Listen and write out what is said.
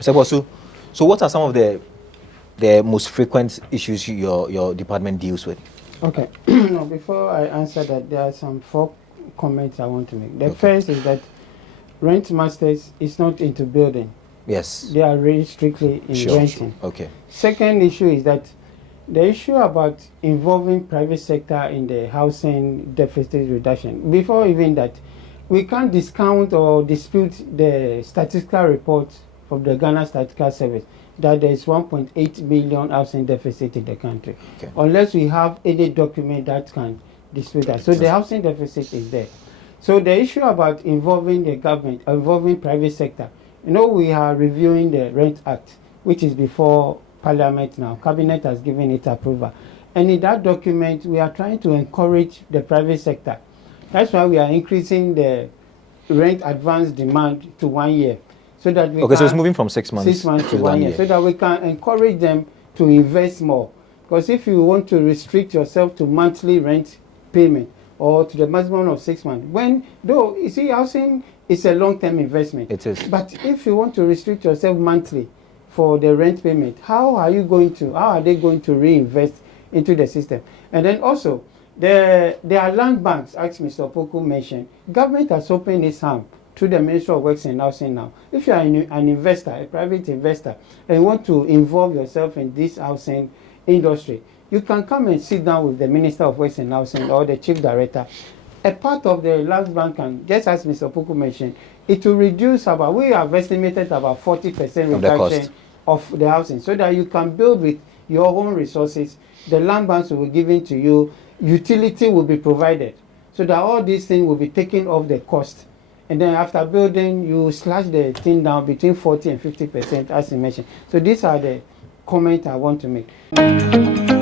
So what are some of the most frequent issues your department deals with? Okay. No, before I answer that, there are some 4 comments I want to make. The first is that rent masters is not into building. Yes. They are really strictly in renting. Okay. Second issue is that the issue about involving private sector in the housing deficit reduction. Before even that, we can't discount or dispute the statistical reports from the Ghana Statistical Service that there is 1.8 million housing deficit in the country. Okay. Unless we have any document that can dispute that. So the housing deficit is there. So the issue about involving the government, involving private sector, you know, we are reviewing the Rent Act, which is before Parliament now. Cabinet has given it approval. And in that document, we are trying to encourage the private sector. That's why we are increasing the rent advance demand to 1 year. So that we so it's moving from 6 months, 6 months to 1 year. So that we can encourage them to invest more. Because if you want to restrict yourself to monthly rent payment or to the maximum of 6 months, though, you see, housing is a long-term investment. It is. But if you want to restrict yourself monthly for the rent payment, how are they going to reinvest into the system? And then also, there are land banks, as Mr. Opoku mentioned. Government has opened its arm through the Ministry of Works and Housing now. If you are an investor, a private investor, and you want to involve yourself in this housing industry, you can come and sit down with the Minister of Works and Housing or the Chief Director. A part of the land bank can, just as Mr. Opoku mentioned, it will reduce we have estimated about 40% reduction of the housing, so that you can build with your own resources. The land banks will be given to you, utility will be provided, so that all these things will be taken off the cost. And then after building, you slash the thing down between 40 and 50%, as you mentioned. So these are the comments I want to make.